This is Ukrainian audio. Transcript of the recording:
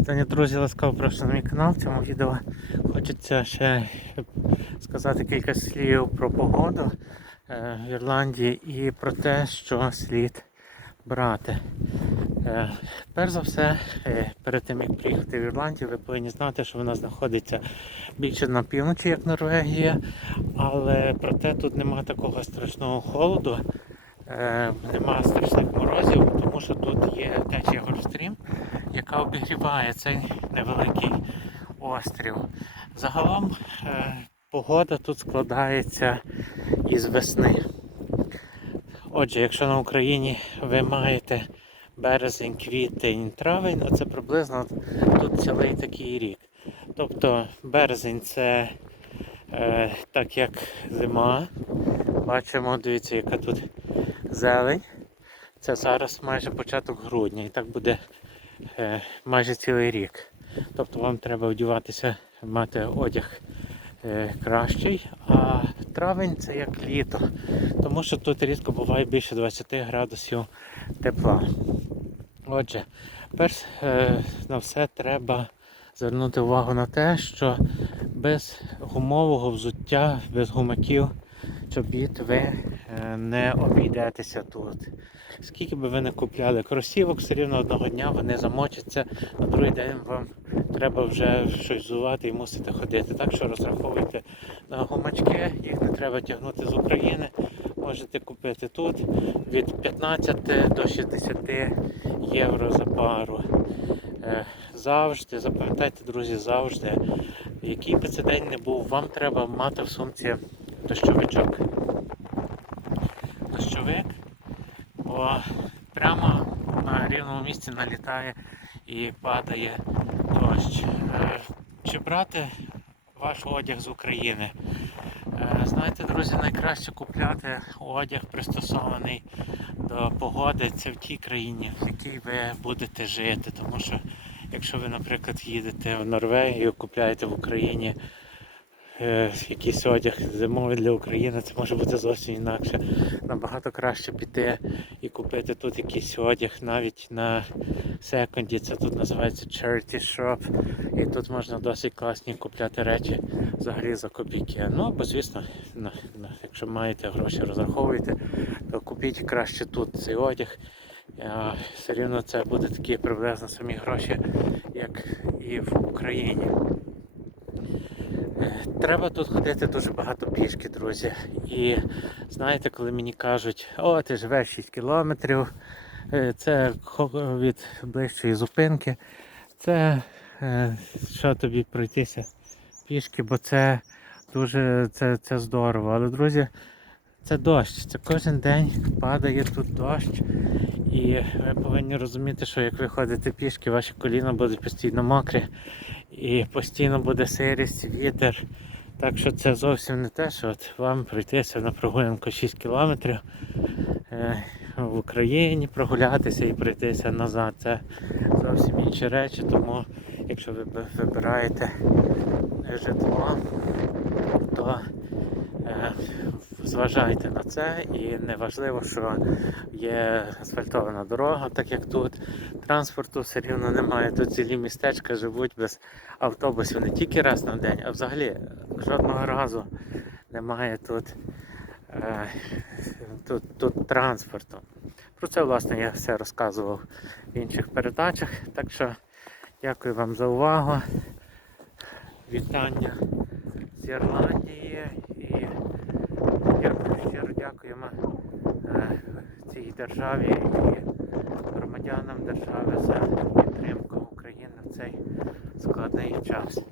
Вітання, друзі, ласкаво прошу на мій канал. В цьому відео хочеться ще сказати кілька слів про погоду е, в Ірландії і про те, що слід брати. Е, Перш за все, е, перед тим як приїхати в Ірландію, ви повинні знати, що вона знаходиться більше на півночі, як Норвегія, але проте тут немає такого страшного холоду. Нема страшних морозів, тому що тут є течія Горстрім, яка обігріває цей невеликий острів. Загалом е, погода тут складається із весни. Отже, якщо на Україні ви маєте березень, квітень, травень, а це приблизно тут цілий такий рік. Тобто березень це е, так як зима. Бачимо, дивіться, яка тут зелень. Це зараз майже початок грудня і так буде майже цілий рік. Тобто вам треба вдіватися, мати одяг е, кращий, а травень це як літо, тому що тут рідко буває більше 20 градусів тепла. Отже, перш е, на все треба звернути увагу на те, що без гумового взуття, без гумаків, чобіт ви е, не обійдетеся тут. Скільки би ви не купляли кросівок, все рівно одного дня вони замочаться, на другий день вам треба вже щось взувати і мусите ходити. Так що розраховуйте на гумачки, їх не треба тягнути з України. Можете купити тут від 15 до 60 євро за пару. Е, Завжди, запам'ятайте, друзі, завжди, який би це день не був, вам треба мати в сумці дощовичок. Дощовик, бо прямо на рівному місці налітає і падає дощ. Е, Чи брати ваш одяг з України? Е, Знаєте, друзі, найкраще купляти одяг пристосований до погоди це в тій країні, в якій ви будете жити. Тому що якщо ви, наприклад, їдете в Норвегію, купляєте в Україні якийсь одяг зимовий для України, це може бути зовсім інакше. Набагато краще піти і купити тут якийсь одяг навіть на секонді. Це тут називається Charity Shop. І тут можна досить класні купляти речі взагалі за копійки. Ну або звісно, якщо маєте гроші, розраховуєте, то купіть краще тут цей одяг. Все рівно це буде такі приблизно самі гроші, як і в Україні. Треба тут ходити дуже багато пішки, друзі. І знаєте, коли мені кажуть, о, ти живеш 6 кілометрів, е, це від ближчої зупинки, це е, що тобі пройтися пішки, бо це дуже це, це здорово. Але, друзі, це дощ. Це кожен день падає тут дощ. І ви повинні розуміти, що як ви ходите пішки, ваші коліна будуть постійно мокрі і постійно буде сирість, вітер. Так що це зовсім не те, що от вам пройтися на прогулянку 6 кілометрів е, в Україні, прогулятися і пройтися назад. Це зовсім інші речі, тому якщо ви вибираєте житло, то е, зважайте на це і не важливо, що є асфальтована дорога, так як тут. Транспорту все рівно немає. Тут цілі містечка живуть без автобусів не тільки раз на день, а взагалі жодного разу немає тут, е, тут, тут транспорту. Про це, власне, я все розказував в інших передачах. Так що дякую вам за увагу. Вітання з Ірландії і дякую, щиро дякуємо е, цій державі і громадянам держави за підтримку України в цей складний час.